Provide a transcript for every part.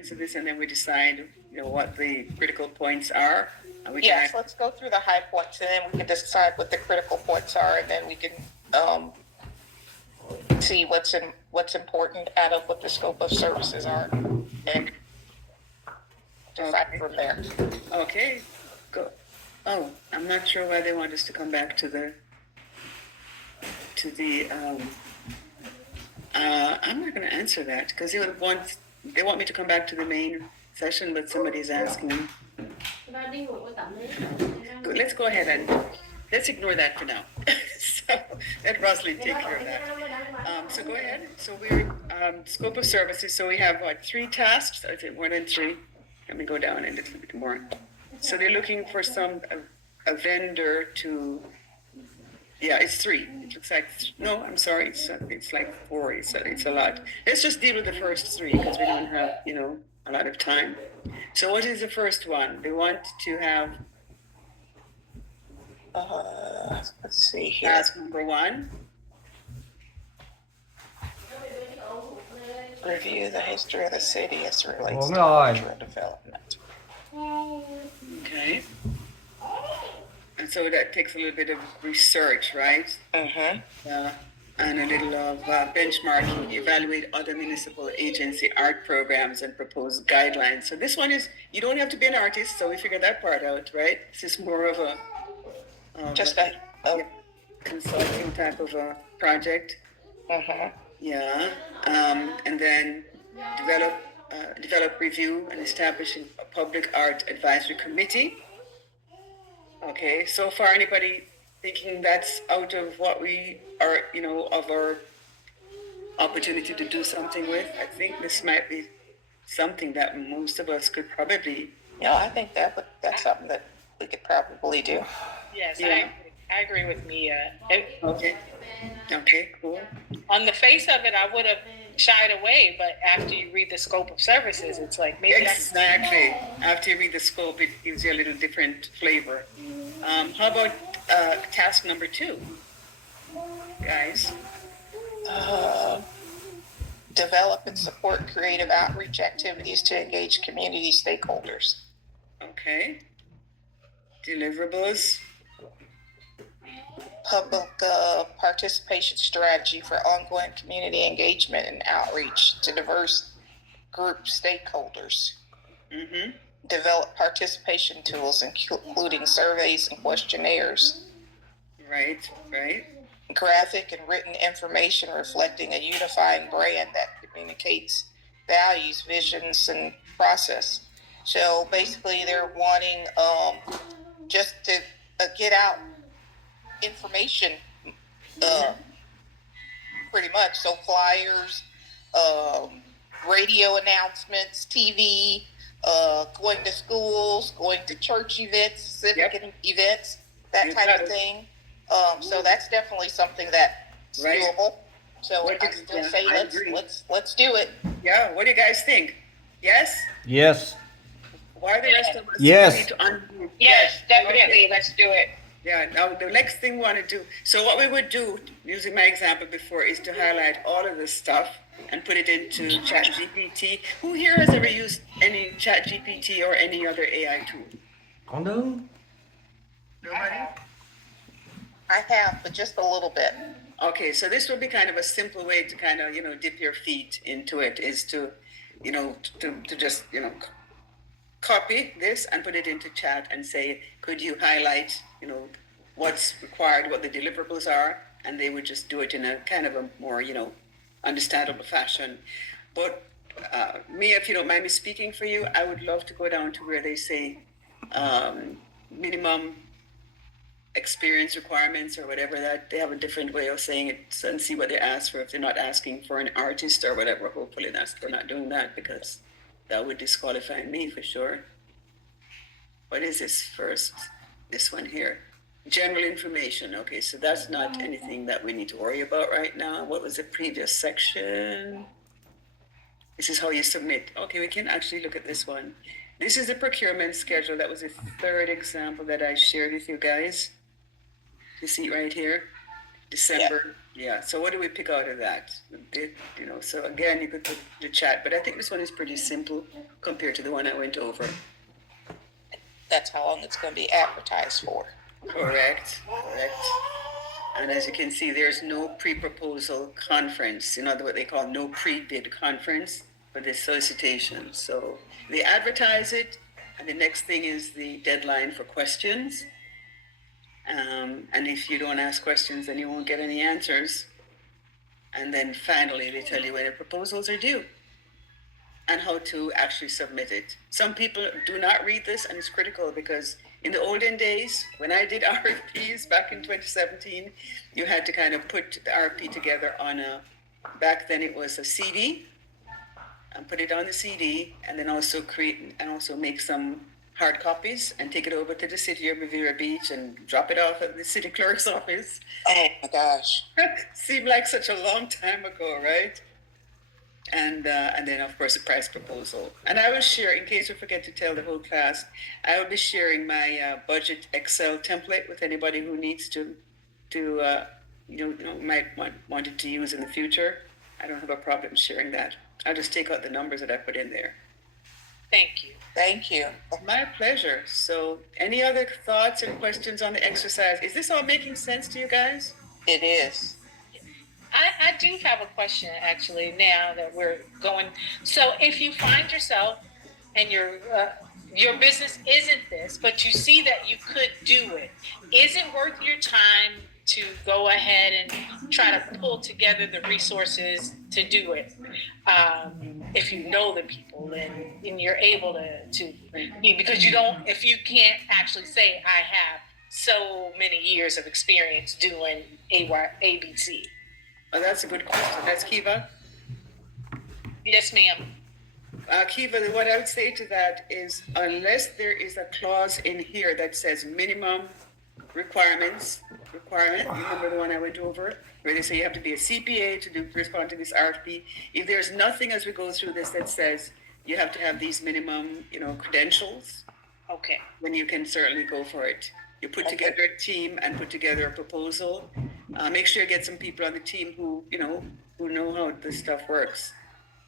into this, and then we decide, what the critical points are. And we Yes, let's go through the high points, and then we can decide what the critical points are, and then we can see what's important out of what the scope of services are, and decide from there. Okay, go. Oh, I'm not sure why they want us to come back to the. I'm not going to answer that because they want me to come back to the main session, but somebody's asking. Let's go ahead and let's ignore that for now. So let Rosalind take care of that. So go ahead. So we're scope of services. So we have 3 tasks. I think 1 and 3. Let me go down a little bit more. So they're looking for a vendor to. Yeah, it's 3. It looks like no. I'm sorry. It's like 4. It's a lot. Let's just deal with the first 3 because we don't have a lot of time. So what is the first one? They want to have. Let's see here. Task number 1. Review the history of the city as it relates to rồi. cultural development. Okay. And so that takes a little bit of research, right? Mm-hmm. And a little of benchmarking, evaluate other municipal agency art programs and propose guidelines. So this one is, you don't have to be an artist, so we figured that part out, right? This is more of a Just a consulting type of a project. Mm-hmm. Yeah. And then develop, review, and establish a public art advisory committee. Okay, so far anybody thinking that's out of what we are, of our opportunity to do something with? I think this might be something that most of us could probably. Yeah, I think that's something that we could probably do. Yes, Yeah. I agree with Mia. Okay, cool. On the face of it, I would have shied away, but after you read the scope of services, it's like maybe Exactly. After you read the scope, it gives you a little different flavor. How about task number 2, guys? Develop and support creative outreach activities to engage community stakeholders. Okay. Deliverables. Public participation strategy for ongoing community engagement and outreach to diverse group stakeholders. Mm-hmm. Develop participation tools, including surveys and questionnaires. Right. Graphic and written information reflecting a unifying brand that communicates values, visions, and process. So basically, they're wanting just to get out information, pretty much. So flyers, radio announcements, TV, going to schools, going to church events, civic events, that type of thing. So that's definitely something that's doable. So I still say let's do it. Yeah. What do you guys think? Yes. Yes. Why are the rest of us? Yes. Need to ungroup? yes, definitely, let's do it. Yeah. Now the next thing we want to do. So what we would do, using my example before, is to highlight all of this stuff and put it into ChatGPT. Who here has ever used any ChatGPT or any other AI tool? Con đứa. Nobody? I have, but just a little bit. Okay, so this would be kind of a simple way to kind of, dip your feet into it, is to, to just, copy this and put it into chat and say, could you highlight, what's required, what the deliverables are, and they would just do it in a kind of a more, understandable fashion. But Mia, if you don't mind me speaking for you, I would love to go down to where they say minimum experience requirements or whatever, that they have a different way of saying it, and see what they ask for. If they're not asking for an artist or whatever, hopefully they're not doing that, because that would disqualify me for sure. What is this first? This one here. General information. Okay, so that's not anything that we need to worry about right now. What was the previous section? This is how you submit. Okay, we can actually look at this one. This is the procurement schedule. That was the 3rd example that I shared with you guys. You see it right here? December. Yeah, so what do we pick out of that? You know, so again, you could put the chat, but I think this one is pretty simple compared to the one I went over. That's how long it's going to be advertised for. Correct, correct. And as you can see, there's no pre-proposal conference, you know, what they call no pre-bid conference for this solicitation. So they advertise it, and the next thing is the deadline for questions. And if you don't ask questions, then you won't get any answers. And then finally, they tell you when the proposals are due and how to actually submit it. Some people do not read this, and it's critical because in the olden days, when I did RFPs back in 2017, you had to kind of put the RFP together on back then it was a CD, and put it on the CD, and then also create and also make some hard copies and take it over to the city of Riviera Beach and drop it off at the city clerk's office. Oh my gosh. Seemed like such a long time ago, right? And then of course the price proposal. And I will share, in case we forget to tell the whole class, I will be sharing my budget Excel template with anybody who needs to might want it to use in the future. I don't have a problem sharing that. I'll just take out the numbers that I put in there. Thank you. Thank you. My pleasure. So any other thoughts or questions on the exercise? Is this all making sense to you guys? It is. I do have a question actually now that we're going. So if you find yourself and your business isn't this, but you see that you could do it, is it worth your time to go ahead and try to pull together the resources to do it? If you know the people and you're able to because you don't, if you can't actually say I have so many years of experience doing ABC. Oh, that's a good question. That's Kiva. Yes, ma'am. Kiva, what I would say to that is unless there is a clause in here that says minimum requirement, you remember the one I went over, where they say you have to be a CPA to respond to this RFP. If there's nothing as we go through this that says you have to have these minimum, credentials, Okay. then you can certainly go for it. You put together a team and put together a proposal. Make sure you get some people on the team who know how this stuff works.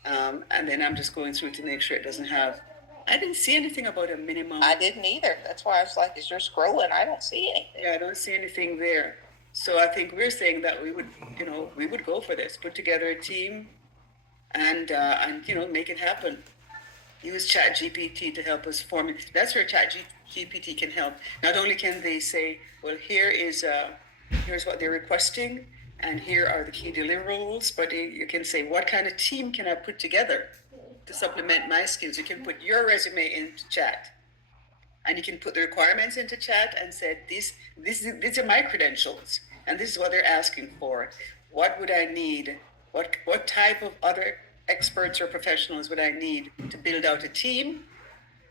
And then I'm just going through to make sure it doesn't have. I didn't see anything about a minimum. I didn't either. That's why I was like, as you're scrolling, I don't see anything. Yeah, I don't see anything there. So I think we're saying that we would go for this, put together a team, and make it happen. Use ChatGPT to help us form it. That's where ChatGPT can help. Not only can they say, well, here's what they're requesting, and here are the key deliverables, but you can say, what kind of team can I put together to supplement my skills? You can put your resume into chat, and you can put the requirements into chat and say, these are my credentials, and this is what they're asking for. What would I need? What type of other experts or professionals would I need to build out a team?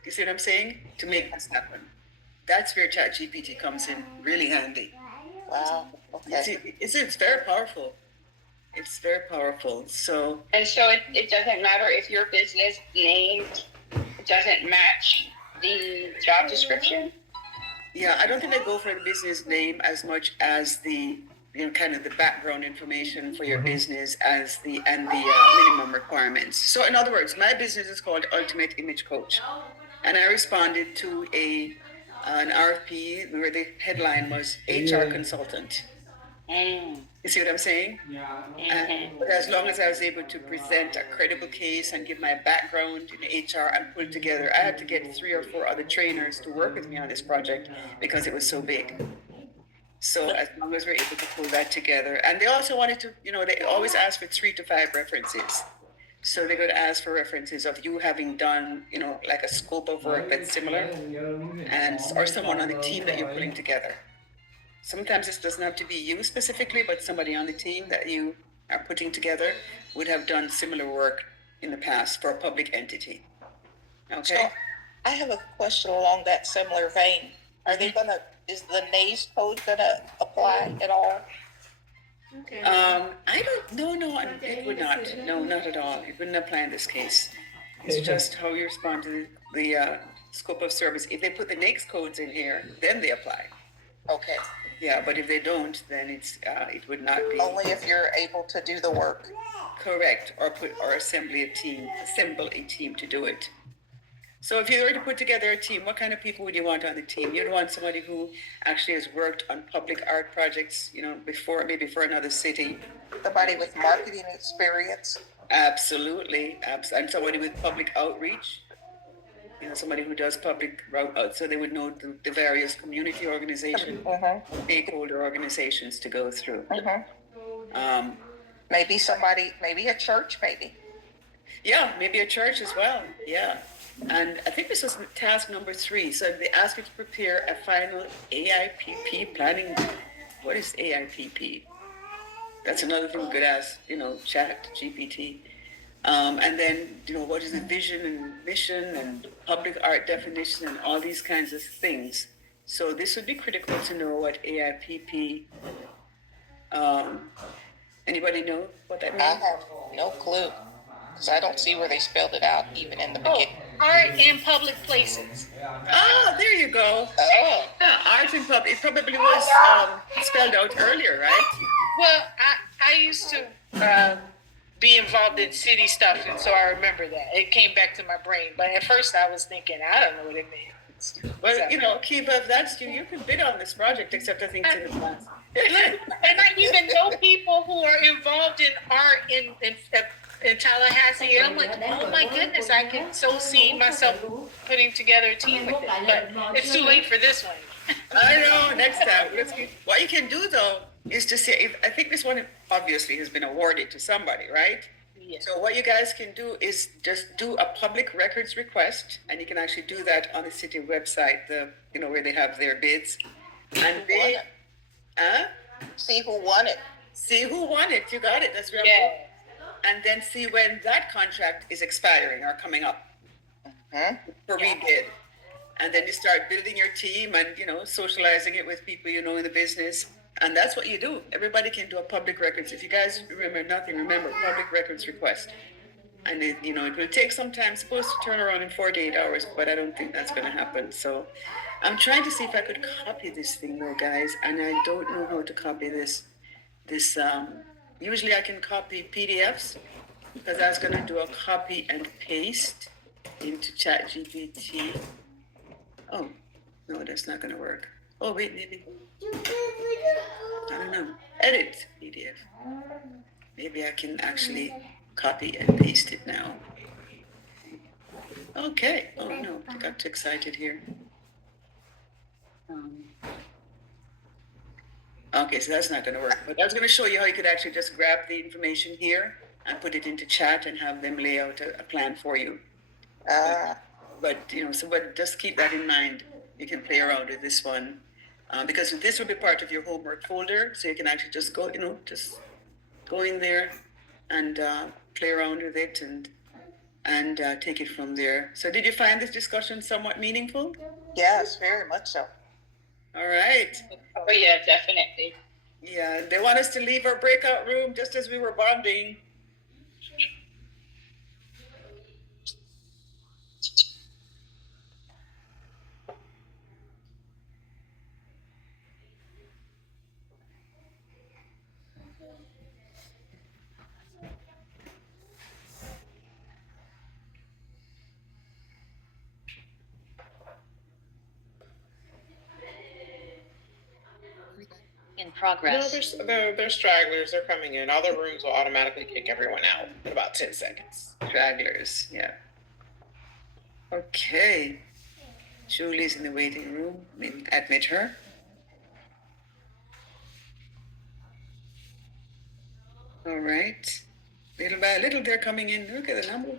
You see what I'm saying? To make this happen. That's where ChatGPT comes in really handy. Wow. Okay. It's very powerful. It's very powerful. So And so it doesn't matter if your business name doesn't match the job description? yeah, I don't think I go for the business name as much as the kind of the background information for your business as the minimum requirements. So in other words, my business is called Ultimate Image Coach, and I responded to an RFP where the headline was HR consultant. You see what I'm saying? But as long as I was able to present a credible case and give my background in HR and pull it together, I had to get 3 or 4 other trainers to work with me on this project because it was so big. So as long as we're able to pull that together, and they also wanted to, they always ask for 3 to 5 references. So they're going to ask for references of you having done, like a scope of work that's similar, or someone on the team that you're putting together. Sometimes this doesn't have to be you specifically, but somebody on the team that you are putting together would have done similar work in the past for a public entity. Okay? So I have a question along that similar vein. Is the NAES code gonna apply at all? I don't know. No, it would not. No, not at all. It wouldn't apply in this case. It's just how you respond to the scope of service. If they put the NAES codes in here, then they apply. Okay. Yeah, but if they don't, then it would not be Only if you're able to do the work. correct, or assemble a team to do it. So if you were to put together a team, what kind of people would you want on the team? You'd want somebody who actually has worked on public art projects, before, maybe for another city. Somebody with marketing experience. Absolutely, and somebody with public outreach. Somebody who does public route out, so they would know the various community organizations, stakeholder organizations to go through. Maybe a church, maybe. Yeah, maybe a church as well. Yeah. And I think this was task number 3. So they ask you to prepare a final AIPP planning. What is AIPP? That's another thing we could ask, Chat GPT. And then, what is the vision and mission and public art definition and all these kinds of things. So this would be critical to know what AIPP, anybody know what that means? I have no clue, because I don't see where they spelled it out even in the beginning. Art in public places. Ah, there you go. Oh. Yeah, art in public. It probably was spelled out earlier, right? Well, I used to be involved in city stuff, and so I remember that. It came back to my brain. But at first I was thinking, I don't know what it means. Well, So- Kiva, if that's you can bid on this project, except I think it's in the plans. And I even know people who are involved in art in Tallahassee, and I'm like, oh my goodness, I can so see myself putting together a team with it. But it's too late for this one. I know, next time. What you can do, though, is to see, I think this one obviously has been awarded to somebody, right? Yeah. So what you guys can do is just do a public records request, and you can actually do that on the city website, where they have their bids. And they, See who won it. see who won it. You got it. That's real. Yeah. And then see when that contract is expiring or coming up for rebid. And then you start building your team and, socializing it with people in the business. And that's what you do. Everybody can do a public records. If you guys remember nothing, remember public records request. And it will take some time. It's supposed to turn around in 48 hours, but I don't think that's going to happen. So I'm trying to see if I could copy this thing though, guys. And I don't know how to copy this. Usually I can copy PDFs because I was going to do a copy and paste into ChatGPT. Oh, no, that's not going to work. Oh, wait, maybe. I don't know. Edit PDF. Maybe I can actually copy and paste it now. Okay. Oh, no, I got too excited here. Okay, so that's not going to work. But I was going to show you how you could actually just grab the information here and put it into chat and have them lay out a plan for you. But just keep that in mind. You can play around with this one because this will be part of your homework folder. So you can actually just go, just go in there and play around with it and take it from there. So did you find this discussion somewhat meaningful? Yes, very much so. All right. Oh, yeah, definitely. Yeah, they want us to leave our breakout room just as we were bonding. In No, progress. there's stragglers. They're coming in. All the rooms will automatically kick everyone out in about 10 seconds. Stragglers, yeah. Okay. Julie's in the waiting room. Admit her. All right. Little by little, they're coming in. Look at the number.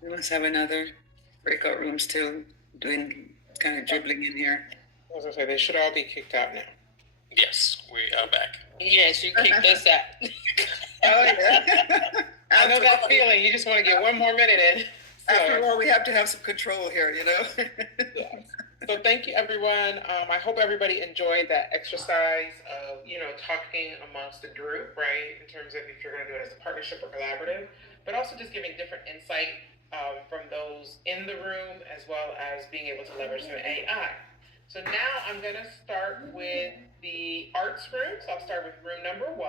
We must have another breakout room still doing kind of dribbling in here. As I say, they should all be kicked out now. Yes, we are back. Yes, you kicked us out. Oh, yeah. I know that feeling. You just want to get one more minute in. After So, all, we have to have some control here, yeah. So thank you, everyone. I hope everybody enjoyed that exercise of talking amongst the group, right, in terms of if you're going to do it as a partnership or collaborative, but also just giving different insight from those in the room, as well as being able to leverage some AI. So now I'm going to start with the arts room. So I'll start with room number 1.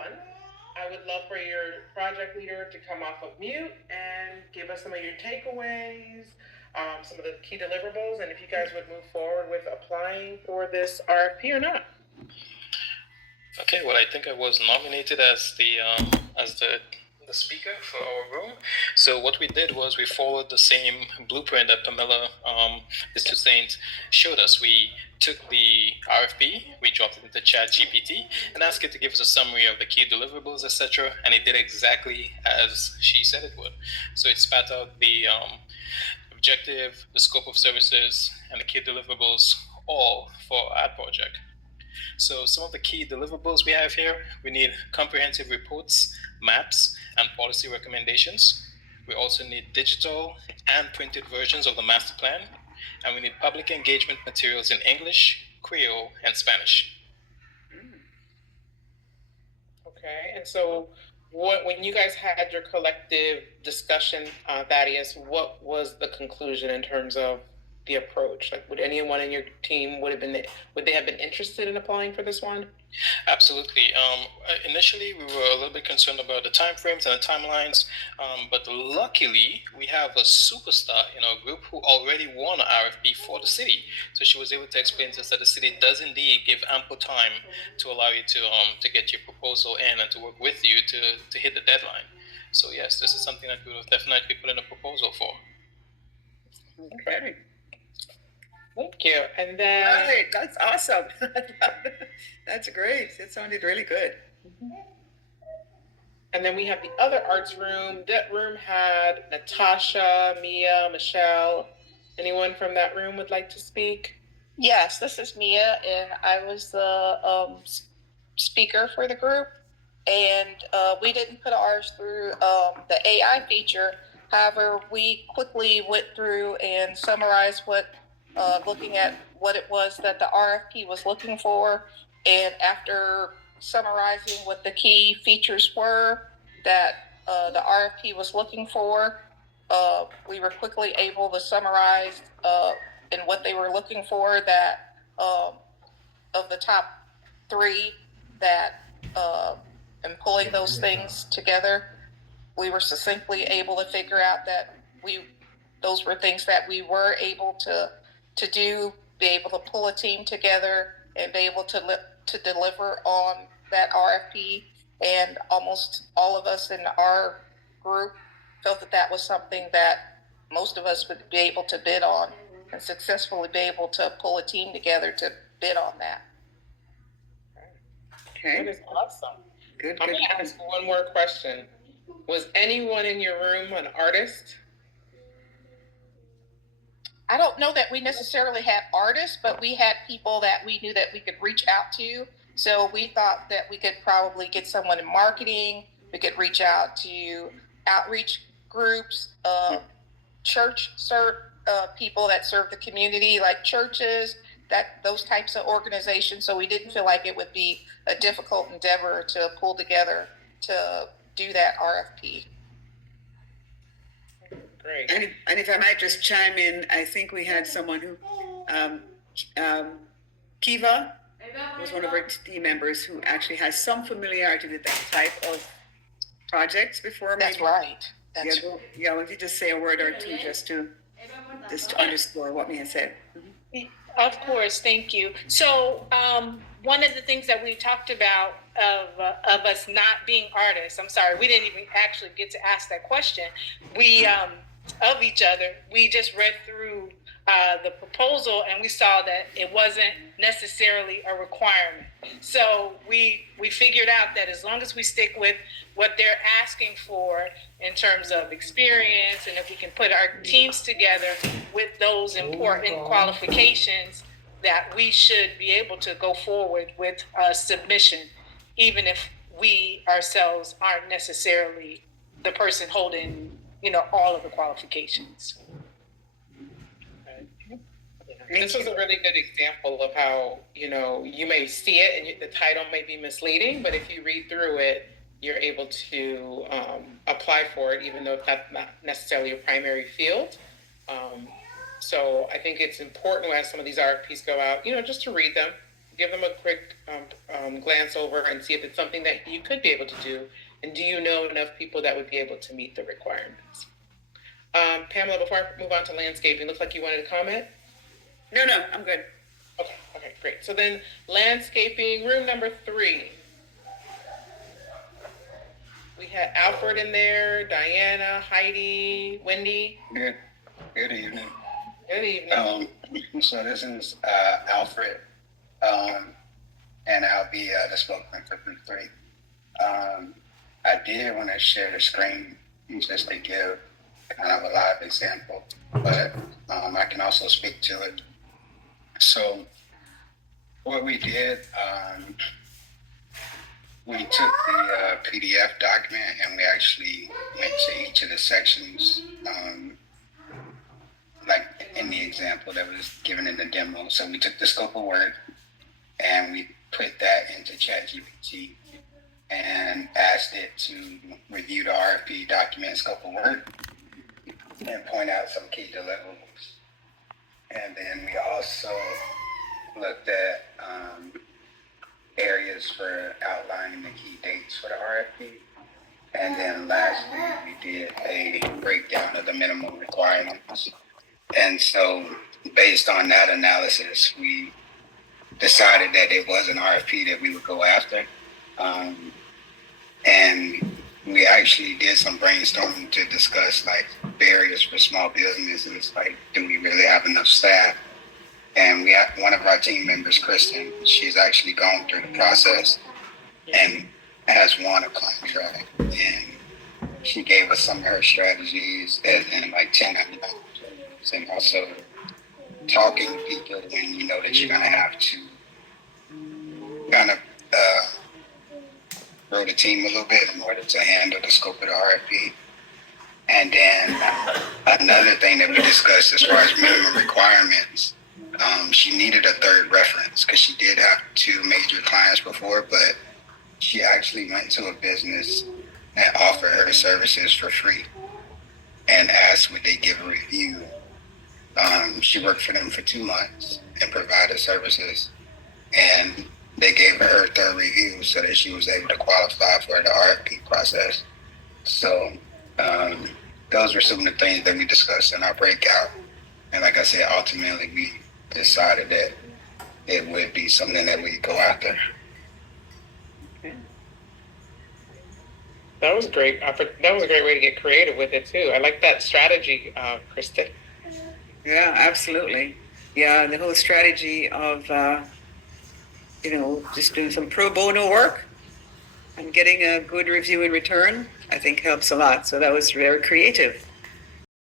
I would love for your project leader to come off of mute and give us some of your takeaways, some of the key deliverables, and if you guys would move forward with applying for this RFP or not. Okay, well, I think I was nominated as the speaker for our room. So what we did was we followed the same blueprint that Pamela is to Saint showed us. We took the RFP, we dropped it into Chat GPT, and asked it to give us a summary of the key deliverables, etc. And it did exactly as she said it would. So it spat out the objective, the scope of services, and the key deliverables, all for our project. So some of the key deliverables we have here, we need comprehensive reports, maps, and policy recommendations. We also need digital and printed versions of the master plan, and we need public engagement materials in English, Creole, and Spanish. Okay, and so when you guys had your collective discussion, Thaddeus, what was the conclusion in terms of the approach? Like, would anyone in your team would they have been interested in applying for this one? Absolutely. Initially, we were a little bit concerned about the timeframes and the timelines, but luckily, we have a superstar in our group who already won an RFP for the city. So she was able to explain to us that the city does indeed give ample time to allow you to get your proposal in and to work with you to hit the deadline. So yes, this is something that we will definitely put in a proposal for. Okay. Thank you. And then All right, that's awesome. That's great. It sounded really good. And then we have the other arts room. That room had Natasha, Mia, Michelle. Anyone from that room would like to speak? Yes, this is Mia, and I was the speaker for the group. And we didn't put ours through the AI feature. However, we quickly went through and summarized looking at what it was that the RFP was looking for. And after summarizing what the key features were that the RFP was looking for, we were quickly able to summarize in what they were looking for that of the top 3 that and pulling those things together, we were succinctly able to figure out that those were things that we were able to do, be able to pull a team together and be able to deliver on that RFP. And almost all of us in our group felt that that was something that most of us would be able to bid on and successfully be able to pull a team together to bid on that. That Okay, is awesome. good, I'm good. going to ask one more question. Was anyone in your room an artist? I don't know that we necessarily had artists, but we had people that we knew that we could reach out to. So we thought that we could probably get someone in marketing. We could reach out to outreach groups, church people that serve the community, like churches, those types of organizations. So we didn't feel like it would be a difficult endeavor to pull together to do that RFP. Great. And if I might just chime in, I think we had someone who, Kiva was one of our team members who actually has some familiarity with that type of projects before. That's right. Yeah, would you just say a word or two just to underscore what Mia said? Of course, thank you. So one of the things that we talked about of us not being artists, I'm sorry, we didn't even actually get to ask that question. We of each other, we just read through the proposal and we saw that it wasn't necessarily a requirement. So we figured out that as long as we stick with what they're asking for in terms of experience, and if we can put our teams together with those important qualifications, that we should be able to go forward with a submission, even if we ourselves aren't necessarily the person holding, all of the qualifications. This was a really good example of how, you may see it and the title may be misleading, but if you read through it, you're able to apply for it, even though that's not necessarily your primary field. So I think it's important as some of these RFPs go out, just to read them, give them a quick glance over and see if it's something that you could be able to do. And do you know enough people that would be able to meet the requirements? Pamela, before I move on to landscaping, looks like you wanted to comment? No, I'm good. Okay, great. So then landscaping, room number 3. We had Alfred in there, Diana, Heidi, Wendy. Good evening. Good evening. So this is Alfred, and I'll be the spokesman for Group 3. I did want to share the screen just to give kind of a live example, but I can also speak to it. So what we did, we took the PDF document and we actually went to each of the sections, like in the example that was given in the demo. So we took the scope of work and we put that into ChatGPT and asked it to review the RFP document scope of work and point out some key deliverables. And then we also looked at areas for outlining the key dates for the RFP. And then lastly, we did a breakdown of the minimum requirements. And so based on that analysis, we decided that it was an RFP that we would go after. And we actually did some brainstorming to discuss like barriers for small businesses, like do we really have enough staff? And we have one of our team members, Kristen, she's actually gone through the process and has won a contract. And she gave us some of her strategies as in like 10 and also talking to people when you know that you're going to have to kind of grow the team a little bit in order to handle the scope of the RFP. And then another thing that we discussed as far as minimum requirements, she needed a third reference because she did have 2 major clients before, but she actually went to a business and offered her services for free and asked would they give a review. She worked for them for 2 months and provided services, and they gave her her third review so that she was able to qualify for the RFP process. So those were some of the things that we discussed in our breakout. And like I said, ultimately we decided that it would be something that we go after. That was great. That was a great way to get creative with it too. I like that strategy, Kristen. Yeah, absolutely. Yeah, the whole strategy of, just doing some pro bono work and getting a good review in return, I think helps a lot. So that was very creative.